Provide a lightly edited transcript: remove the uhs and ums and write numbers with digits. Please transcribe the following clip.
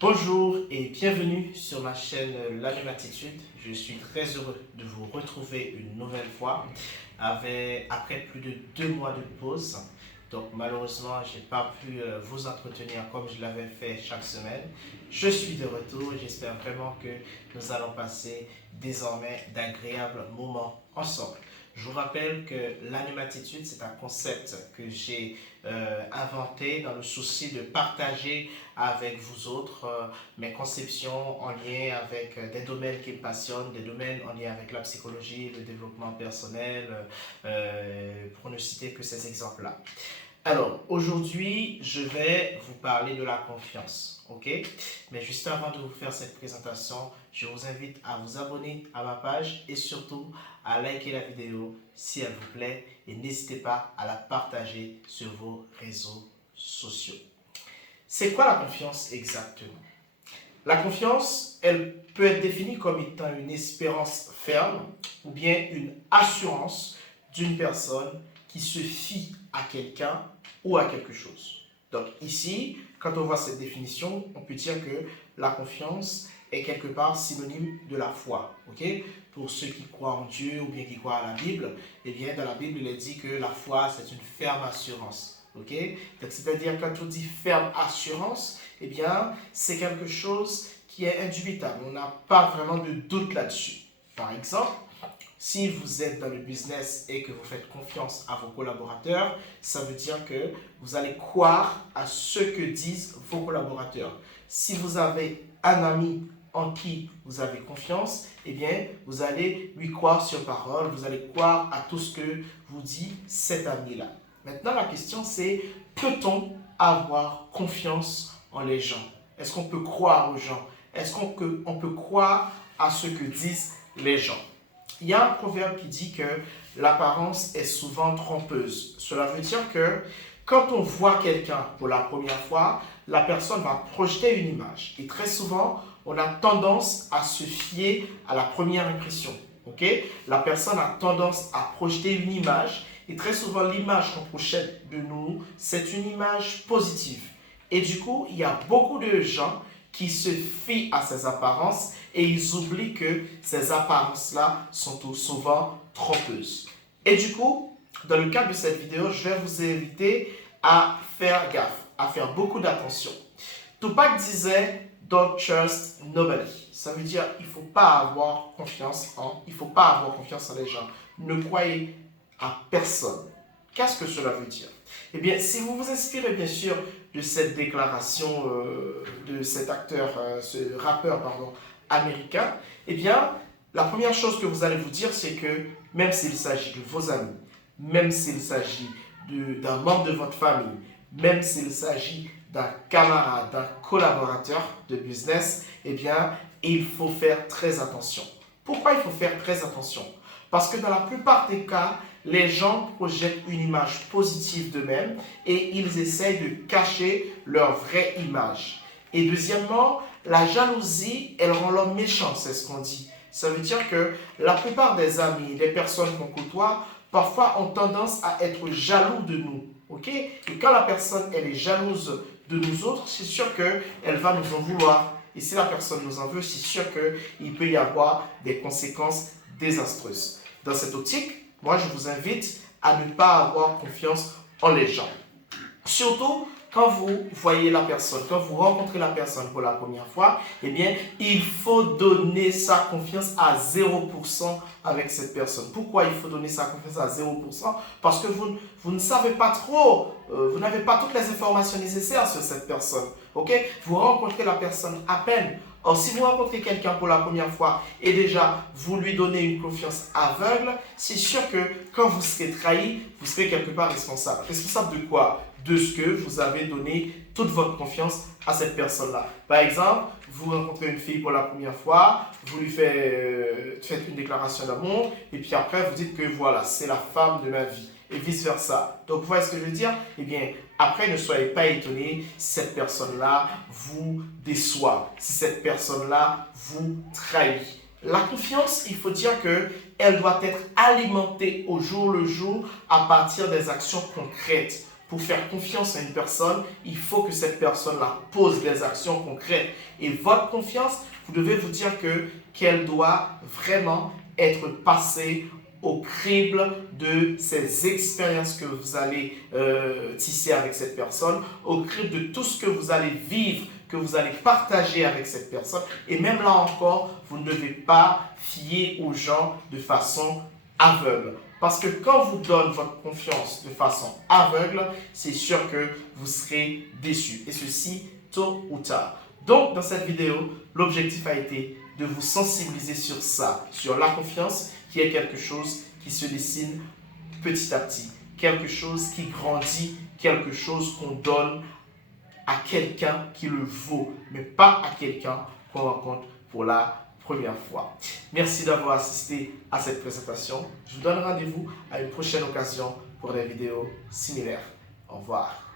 Bonjour et bienvenue sur ma chaîne La Même Attitude. Je suis très heureux de vous retrouver une nouvelle fois après plus de 2 mois de pause. Donc malheureusement, je n'ai pas pu vous entretenir comme je l'avais fait chaque semaine. Je suis de retour et j'espère vraiment que nous allons passer désormais d'agréables moments ensemble. Je vous rappelle que l'animatitude, c'est un concept que j'ai inventé dans le souci de partager avec vous autres mes conceptions en lien avec des domaines qui me passionnent, des domaines en lien avec la psychologie, le développement personnel, pour ne citer que ces exemples-là. Alors, aujourd'hui, je vais vous parler de la confiance, ok? Mais juste avant de vous faire cette présentation, je vous invite à vous abonner à ma page et surtout à liker la vidéo si elle vous plaît et n'hésitez pas à la partager sur vos réseaux sociaux. C'est quoi la confiance exactement? La confiance, elle peut être définie comme étant une espérance ferme ou bien une assurance d'une personne qui se fie à quelqu'un ou à quelque chose. Donc ici, quand on voit cette définition, on peut dire que la confiance est quelque part synonyme de la foi. Okay? Pour ceux qui croient en Dieu ou bien qui croient à la Bible, eh bien dans la Bible, il est dit que la foi, c'est une ferme assurance. Okay? Donc c'est-à-dire quand on dit ferme assurance, eh bien c'est quelque chose qui est indubitable. On n'a pas vraiment de doute là-dessus. Par exemple, si vous êtes dans le business et que vous faites confiance à vos collaborateurs, ça veut dire que vous allez croire à ce que disent vos collaborateurs. Si vous avez un ami en qui vous avez confiance, eh bien, vous allez lui croire sur parole, vous allez croire à tout ce que vous dit cet ami-là. Maintenant, la question c'est, peut-on avoir confiance en les gens? Est-ce qu'on peut croire aux gens? Est-ce qu'on peut croire à ce que disent les gens? Il y a un proverbe qui dit que l'apparence est souvent trompeuse. Cela veut dire que quand on voit quelqu'un pour la première fois, la personne va projeter une image. Et très souvent, on a tendance à se fier à la première impression. Okay? La personne a tendance à projeter une image. Et très souvent, l'image qu'on projette de nous, c'est une image positive. Et du coup, il y a beaucoup de gens qui se fient à ces apparences et ils oublient que ces apparences-là sont souvent trompeuses. Et du coup, dans le cadre de cette vidéo, je vais vous inviter à faire gaffe, à faire beaucoup d'attention. Tupac disait « Don't trust nobody ». Ça veut dire il ne faut pas avoir confiance en les gens. Ne croyez à personne. Qu'est-ce que cela veut dire? Eh bien, si vous vous inspirez bien sûr de cette déclaration de cet acteur, ce rappeur américain, eh bien, la première chose que vous allez vous dire, c'est que même s'il s'agit de vos amis, même s'il s'agit d'un membre de votre famille, même s'il s'agit d'un camarade, d'un collaborateur de business, eh bien, il faut faire très attention. Pourquoi il faut faire très attention? Parce que dans la plupart des cas, les gens projettent une image positive d'eux-mêmes et ils essayent de cacher leur vraie image. Et deuxièmement, la jalousie, elle rend l'homme méchant, c'est ce qu'on dit. Ça veut dire que la plupart des amis, des personnes qu'on côtoie, parfois ont tendance à être jaloux de nous. Okay? Et quand la personne, elle est jalouse de nous autres, c'est sûr qu'elle va nous en vouloir. Et si la personne nous en veut, c'est sûr qu'il peut y avoir des conséquences désastreuses. Dans cette optique, moi, je vous invite à ne pas avoir confiance en les gens. Surtout quand vous voyez la personne, quand vous rencontrez la personne pour la première fois, eh bien, il faut donner sa confiance à 0% avec cette personne. Pourquoi il faut donner sa confiance à 0%? Parce que vous ne savez pas trop, vous n'avez pas toutes les informations nécessaires sur cette personne. Okay? Vous rencontrez la personne à peine. Or, si vous rencontrez quelqu'un pour la première fois et déjà vous lui donnez une confiance aveugle, c'est sûr que quand vous serez trahi, vous serez quelque part responsable. Responsable de quoi? De ce que vous avez donné toute votre confiance à cette personne-là. Par exemple, vous rencontrez une fille pour la première fois, vous lui faites une déclaration d'amour et puis après vous dites que voilà, c'est la femme de ma vie. Et vice-versa. Donc, vous voyez ce que je veux dire? Eh bien, après, ne soyez pas étonnés si cette personne-là vous déçoit, si cette personne-là vous trahit. La confiance, il faut dire qu'elle doit être alimentée au jour le jour à partir des actions concrètes. pour faire confiance à une personne, il faut que cette personne-là pose des actions concrètes. Et votre confiance, vous devez vous dire qu'elle doit vraiment être passée au crible de ces expériences que vous allez tisser avec cette personne, au crible de tout ce que vous allez vivre, que vous allez partager avec cette personne. Et même là encore, vous ne devez pas fier aux gens de façon aveugle. Parce que quand vous donnez votre confiance de façon aveugle, c'est sûr que vous serez déçu. Et ceci, tôt ou tard. Donc, dans cette vidéo, l'objectif a été de vous sensibiliser sur ça, sur la confiance, qui est quelque chose qui se dessine petit à petit, quelque chose qui grandit, quelque chose qu'on donne à quelqu'un qui le vaut, mais pas à quelqu'un qu'on rencontre pour la première fois. Merci d'avoir assisté à cette présentation. Je vous donne rendez-vous à une prochaine occasion pour des vidéos similaires. Au revoir.